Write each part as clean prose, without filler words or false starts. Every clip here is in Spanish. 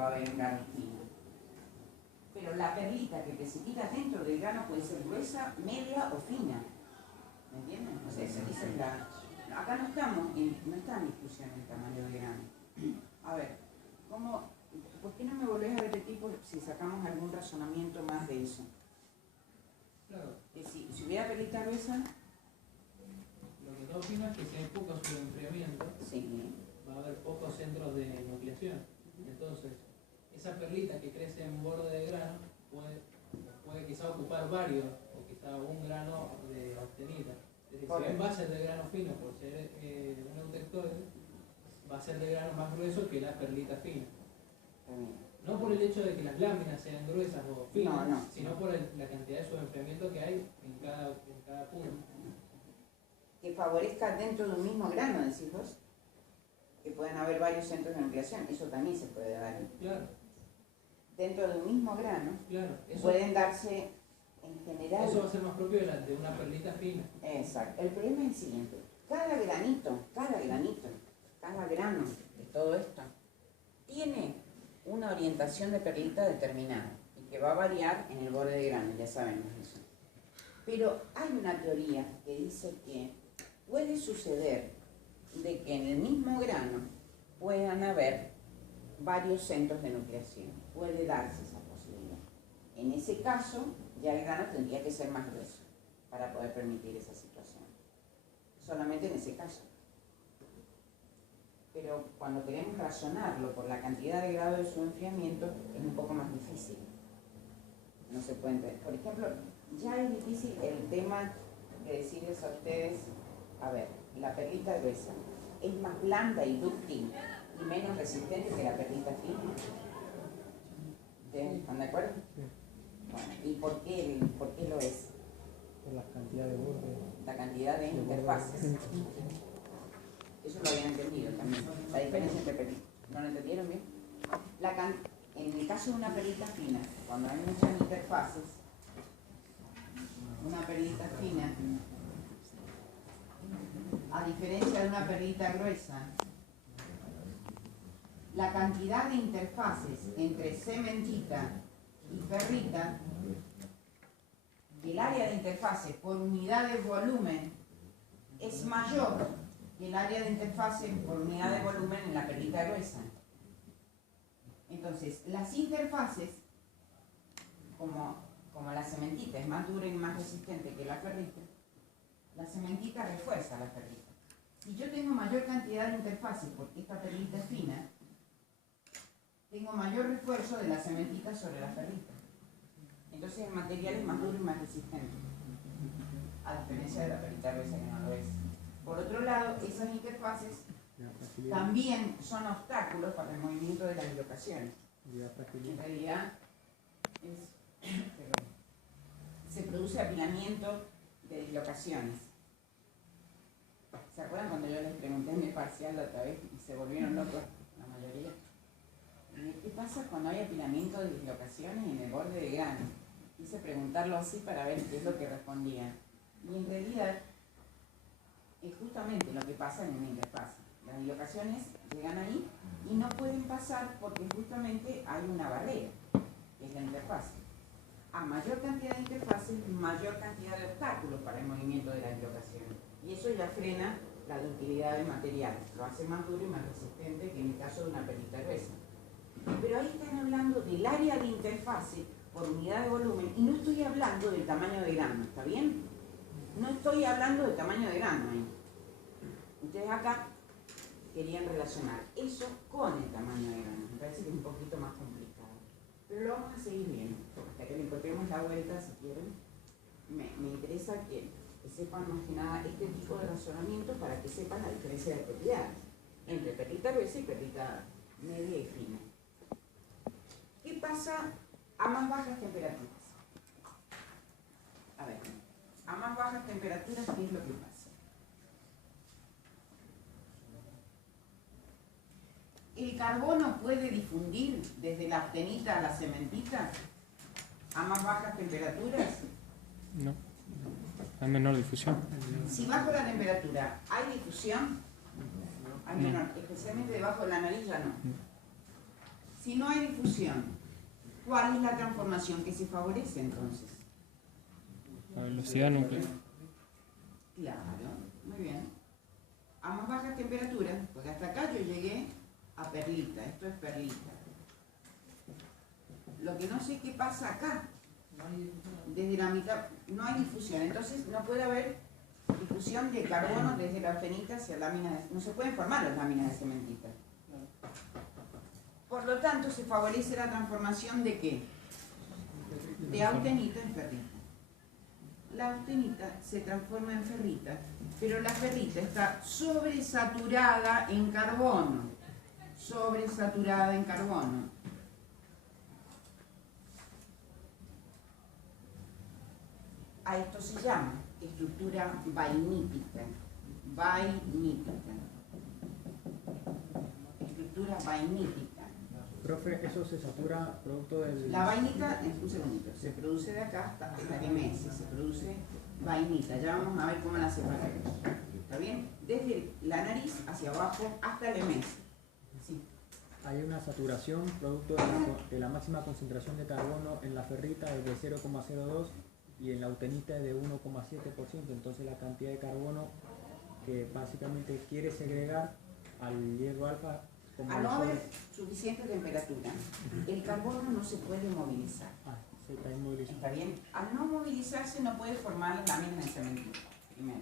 va a haber un grano fino. Pero la perlita que precipita dentro del grano puede ser gruesa, media o fina. ¿Me entienden? O sea, esa es la... Acá no está en discusión el tamaño del grano. A ver, ¿por qué no me volvés a repetir si sacamos algún razonamiento más de eso? Claro. Que si hubiera perlita gruesa... Lo que está opino es que si hay poco enfriamiento, sí, va a haber pocos centros de nucleación. Entonces, esa perlita que crece en borde de grano puede quizá ocupar varios, o quizá un grano de obtenida. Es decir, si bien va a ser de grano fino por ser un eutectoide, va a ser de grano más grueso que la perlita fina. No por el hecho de que las láminas sean gruesas o finas, sino por la cantidad de subenfriamiento que hay en cada punto. Que favorezca dentro de un mismo grano, decís vos, que pueden haber varios centros de nucleación, eso también se puede dar. Claro. Dentro de un mismo grano, claro, pueden darse en general... Eso va a ser más propio de una perlita fina. Exacto. El problema es el siguiente, cada grano de todo esto tiene una orientación de perlita determinada y que va a variar en el borde de grano, ya sabemos eso. Pero hay una teoría que dice que puede suceder de que en el mismo grano puedan haber varios centros de nucleación. Puede darse esa posibilidad. En ese caso, ya el grano tendría que ser más grueso para poder permitir esa situación. Solamente en ese caso. Pero cuando queremos razonarlo por la cantidad de grado de su enfriamiento, es un poco más difícil. No se puede entender. Por ejemplo, ya es difícil el tema de decirles a ustedes, a ver, la perlita gruesa es más blanda y dúctil y menos resistente que la perlita fina. ¿Ustedes están de acuerdo? Sí. Bueno, ¿y por qué lo es? Por la cantidad de bordes. La cantidad de interfaces. Eso lo habían entendido también. La diferencia entre perlitas. ¿No lo entendieron bien? En el caso de una perlita fina, cuando hay muchas interfaces, una perlita fina, a diferencia de una perlita gruesa, la cantidad de interfaces entre cementita y perlita, el área de interfaces por unidad de volumen es mayor que el área de interfaces por unidad de volumen en la perlita gruesa. Entonces, las interfaces, como la cementita es más dura y más resistente que la perlita, la cementita refuerza la perlita. Si yo tengo mayor cantidad de interfaces porque esta perlita es fina, tengo mayor refuerzo de la cementita sobre la perlita. Entonces el material es más duro y más resistente, a diferencia de la perlita gruesa que no lo es. Por otro lado, esas interfaces también son obstáculos para el movimiento de las dislocaciones. En realidad se produce apilamiento de dislocaciones. ¿Se acuerdan cuando yo les pregunté en mi parcial la otra vez y se volvieron locos la mayoría? ¿Qué pasa cuando hay apilamiento de dislocaciones en el borde de grano? Quise preguntarlo así para ver qué es lo que respondían. Y en realidad es justamente lo que pasa en una interfaz. Las dislocaciones llegan ahí y no pueden pasar porque justamente hay una barrera, que es la interfaz. A mayor cantidad de interfaces, mayor cantidad de obstáculos para el movimiento de la dislocación. Y eso ya frena la ductilidad del material, lo hace más duro y más resistente que en el caso de una perlita gruesa. Pero ahí están hablando del área de interfase por unidad de volumen y no estoy hablando del tamaño de grano, ¿está bien? No estoy hablando del tamaño de grano ahí. Ustedes acá querían relacionar eso con el tamaño de grano. Me parece que es un poquito más complicado. Pero lo vamos a seguir viendo. Hasta que le encontremos la vuelta, si quieren. Me interesa que sepan más que nada este tipo de razonamiento para que sepan la diferencia de propiedades entre perlita gruesa y perlita media y fina. ¿Qué pasa a más bajas temperaturas? A ver, a más bajas temperaturas, ¿qué es lo que pasa? ¿El carbono puede difundir desde la austenita a la cementita a más bajas temperaturas? No, hay menor difusión. Si bajo la temperatura, ¿hay difusión? Hay menor, especialmente debajo de la nariz ya no. Si no hay difusión, ¿cuál es la transformación que se favorece entonces? La velocidad nuclear. Claro, muy bien. A más baja temperatura, porque hasta acá yo llegué a perlita, esto es perlita. Lo que no sé qué pasa acá, desde la mitad, no hay difusión, entonces no puede haber difusión de carbono desde la austenita hacia láminas, no se pueden formar las láminas de cementita. Por lo tanto, se favorece la transformación de ¿qué? De austenita en ferrita. La austenita se transforma en ferrita, pero la ferrita está sobresaturada en carbono. Sobresaturada en carbono. A esto se llama estructura vainítica. Vainítica. Estructura vainítica. Profe, eso se satura producto del... La vainita, un segundito, se produce de acá hasta el MS, se produce vainita. Ya vamos a ver cómo la separamos. ¿Está bien? Desde la nariz hacia abajo hasta el MS. Sí. Hay una saturación producto de la máxima concentración de carbono en la ferrita es de 0,02 y en la austenita es de 1,7%. Entonces la cantidad de carbono que básicamente quiere segregar al hierro alfa... Al no haber suficiente temperatura, el carbono no se puede movilizar. Se está inmovilizado. ¿Está bien? Al no movilizarse no puede formar las láminas de cemento, primero.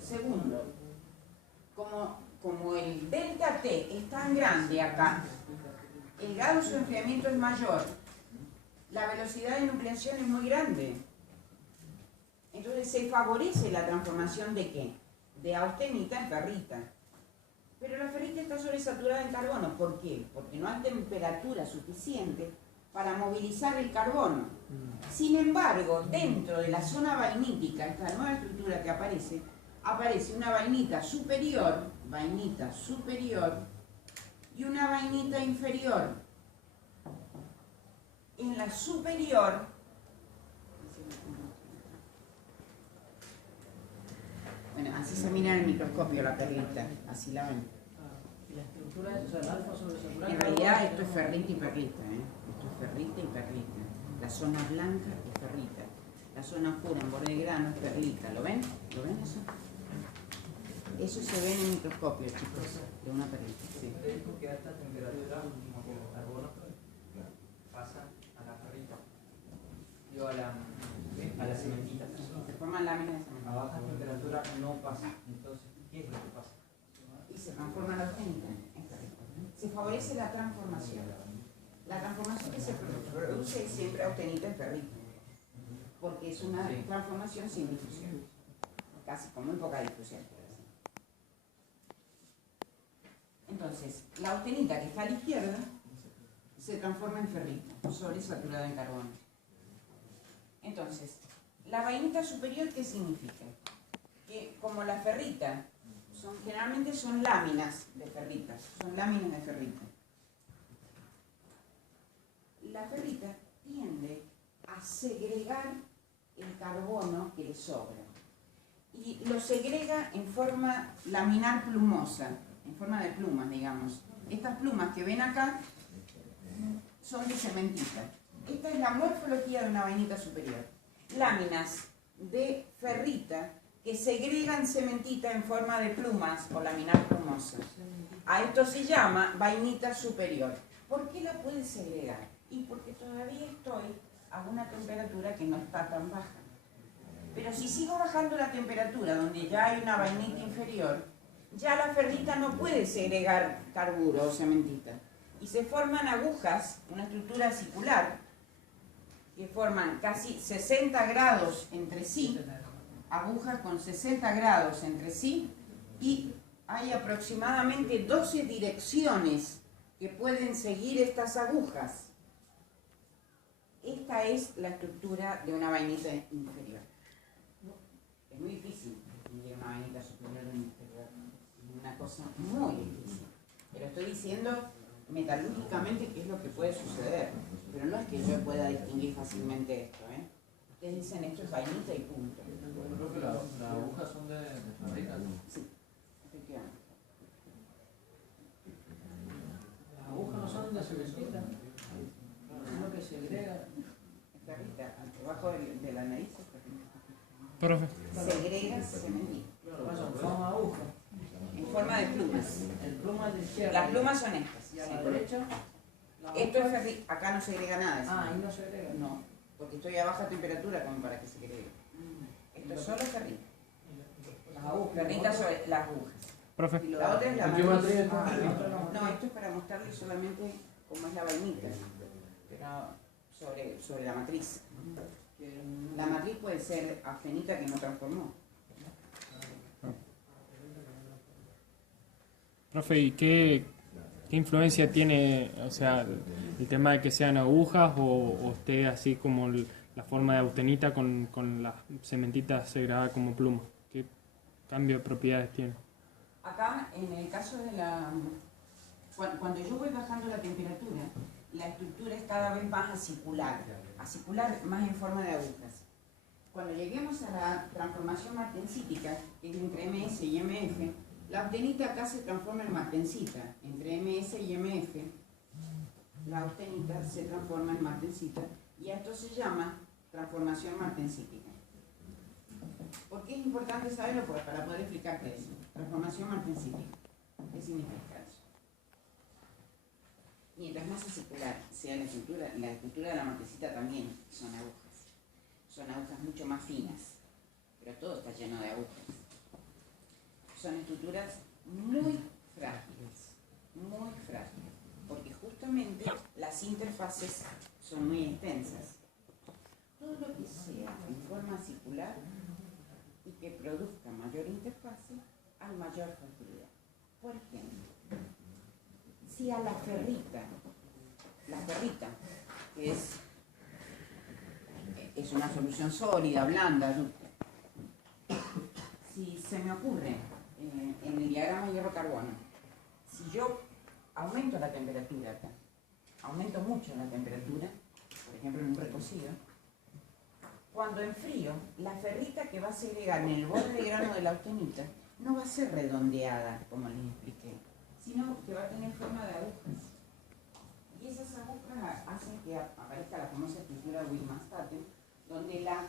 Segundo, como el delta T es tan grande acá, el grado de su enfriamiento es mayor, la velocidad de nucleación es muy grande. Entonces se favorece la transformación de ¿qué? De austenita en ferrita. Pero la ferrita está sobresaturada en carbono. ¿Por qué? Porque no hay temperatura suficiente para movilizar el carbono. Sin embargo, dentro de la zona vainítica, esta nueva estructura que aparece una vainita superior y una vainita inferior. En la superior, bueno, así se mira en el microscopio la perlita, así la ven. La estructura es, o sea, el alfa sobresaturado. En realidad esto es ferrita y perlita, esto es ferrita y perlita. La zona blanca es ferrita, la zona oscura en borde de grano es perlita. ¿Lo ven? ¿Lo ven eso? Eso se ve en el microscopio, chicos, de una perlita. Sí. Porque a esta temperatura el carbono pasa a la ferrita. Digo, a la cementita. Se forman láminas de cemento. A baja temperatura no pasa. Entonces, ¿qué es lo que pasa? Y se transforma la austenita en ferrita. Se favorece la transformación. La transformación que se produce es siempre austenita en ferrita. Porque es una transformación sin difusión. Casi con muy poca difusión. Entonces, la austenita que está a la izquierda se transforma en ferrita, sobresaturada en carbono. Entonces, la vainita superior, ¿qué significa? Que como la ferrita, generalmente son láminas de ferrita, La ferrita tiende a segregar el carbono que le sobra. Y lo segrega en forma laminar plumosa, en forma de plumas, digamos. Estas plumas que ven acá son de cementita. Esta es la morfología de una vainita superior. Láminas de ferrita que segregan cementita en forma de plumas o laminar plumosa. A esto se llama vainita superior. ¿Por qué la puede segregar? Y porque todavía estoy a una temperatura que no está tan baja. Pero si sigo bajando la temperatura, donde ya hay una vainita inferior, ya la ferrita no puede segregar carburo o cementita. Y se forman agujas, una estructura circular, que forman casi 60 grados entre sí, agujas con 60 grados entre sí, y hay aproximadamente 12 direcciones que pueden seguir estas agujas. Esta es la estructura de una vainita inferior. Es muy difícil distinguir una vainita superior de una inferior. Es una cosa muy difícil. Pero estoy diciendo metalúrgicamente qué es lo que puede suceder. Pero no es que yo pueda distinguir fácilmente esto. Ustedes dicen esto es vainita y punto. Yo creo que las agujas son de ferrita. Sí, efectivamente. Las agujas no son de cementita. Es lo que segrega. Ferrita, debajo de la nariz, Profe, segrega cementita. Claro, pasa en forma de aguja. En forma de plumas. El pluma es de izquierda. Las plumas son estas. Y a sí. la derecha. Esto es ferrita. Acá no segrega nada. ¿sí? Ah, ahí no segrega. No, porque estoy a baja temperatura como para que se segregue. Esto es solo ferrita. Las agujas. Ferrita sobre las agujas. profe, La otra es la ¿En qué materia matriz. está? No, esto es para mostrarles solamente cómo es la vainita, pero sobre la matriz. La matriz puede ser afenita que no transformó. profe, ¿y qué influencia tiene, o sea, el tema de que sean agujas o esté así como la forma de austenita con las cementitas segregadas como pluma? ¿Qué cambio de propiedades tiene? Acá, en el caso de la... Cuando yo voy bajando la temperatura, la estructura es cada vez más acicular más en forma de agujas. Cuando lleguemos a la transformación martensítica, que es entre MS y MF, la austenita acá se transforma en martensita. Entre MS y MF, la austenita se transforma en martensita y esto se llama transformación martensítica. ¿Por qué es importante saberlo? Pues para poder explicarte eso. Transformación martensítica. ¿Qué significa eso? Mientras más acicular sea la estructura de la martensita también son agujas. Son agujas mucho más finas, pero todo está lleno de agujas. Son estructuras muy frágiles, porque justamente las interfaces son muy extensas. Todo lo que sea en forma acicular y que produzca mayor interfase, hay mayor fragilidad. Por ejemplo, si a la ferrita, que es una solución sólida, blanda, si se me ocurre en el diagrama hierro-carbono, si yo aumento la temperatura acá, aumento mucho la temperatura, por ejemplo en un recocido, cuando enfrío, la ferrita que va a segregar en el borde de grano de la austenita no va a ser redondeada, como les expliqué, sino que va a tener forma de agujas. Y esas agujas hacen que aparezca la famosa estructura Wilmann-Staten, donde la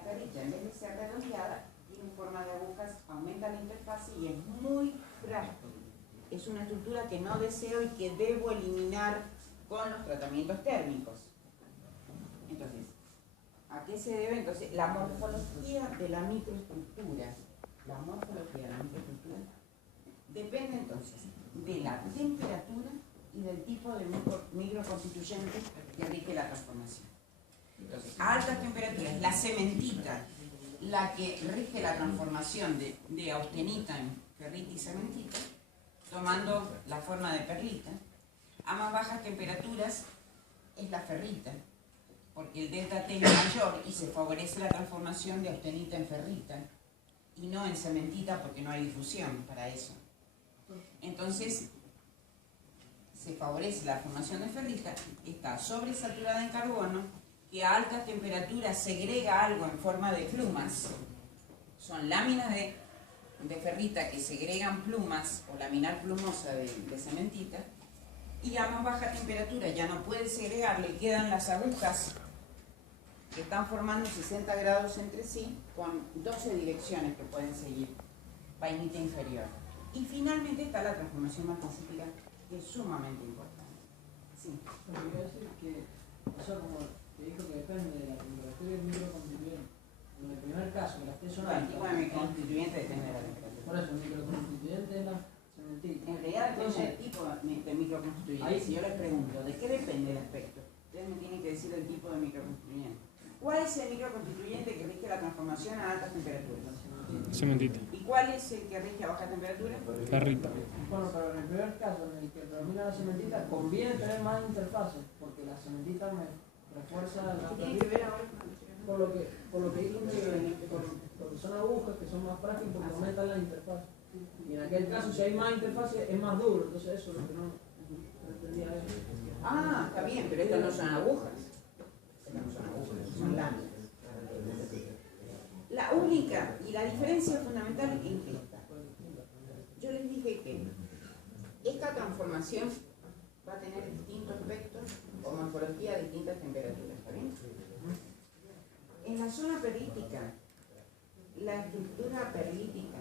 ferrita, en vez de ser redondeada, tiene forma de agujas, aumenta la interfaz y es muy frágil. Es una estructura que no deseo y que debo eliminar con los tratamientos térmicos. Entonces, ¿a qué se debe? Entonces, la morfología de la microestructura. Depende entonces de la temperatura y del tipo de microconstituyente que rige la transformación. Entonces, a altas temperaturas, la cementita, la que rige la transformación de austenita en ferrita y cementita, tomando la forma de perlita. A más bajas temperaturas es la ferrita, porque el delta T es mayor y se favorece la transformación de austenita en ferrita y no en cementita porque no hay difusión para eso. Entonces, se favorece la formación de ferrita, está sobresaturada en carbono, que a altas temperaturas segrega algo en forma de plumas. Son láminas de ferrita que segregan plumas o laminar plumosa de cementita, y a más baja temperatura ya no puede segregar, le quedan las agujas que están formando 60 grados entre sí con 12 direcciones que pueden seguir, vainita inferior. Y finalmente está la transformación martensítica, que es sumamente importante. Sí. Quiero decir que eso como te dijo que depende de la temperatura y el microconstituyente. En el primer caso, que las T son El altas. tipo de microconstituyente depende de la temperatura. Por eso, el microconstituyente es la cementita. En realidad depende del tipo de microconstituyente. Ahí. Si yo les pregunto, ¿de qué depende el aspecto? Ustedes me tienen que decir el tipo de microconstituyente. ¿Cuál es el microconstituyente que rige la transformación a altas temperaturas? Cementita, ¿Y cuál es el que rige a baja temperatura? ferrita. Bueno, pero en el primer caso, en el que predomina la cementita, conviene tener más interfaces, porque la cementita me refuerza la ¿Qué tiene que ver ahora con el por lo que dijo porque son agujas que son más frágiles porque aumentan las interfaces. Y en aquel caso, si hay más interfaces, es más duro, entonces eso es lo que no entendía eso. Ah, está bien, pero estas no son agujas. Estas no son agujas, son láminas. La única y la diferencia fundamental es esta. Yo les dije que esta transformación va a tener morfología a distintas temperaturas, ¿está bien? En la zona perlítica, la estructura perlítica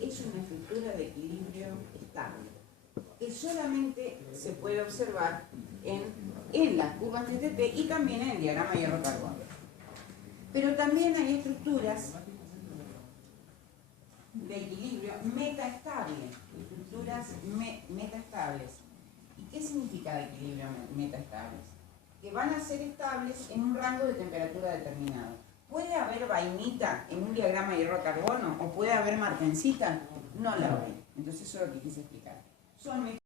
es una estructura de equilibrio estable, que solamente se puede observar en las curvas de TT y también en el diagrama hierro-carbono. Pero también hay estructuras de equilibrio metaestable, estructuras metaestables. ¿Y qué significa de equilibrio metaestables? Que van a ser estables en un rango de temperatura determinado. ¿Puede haber vainita en un diagrama hierro-carbono o puede haber martencita? No la hay. Entonces eso es lo que quise explicar. Son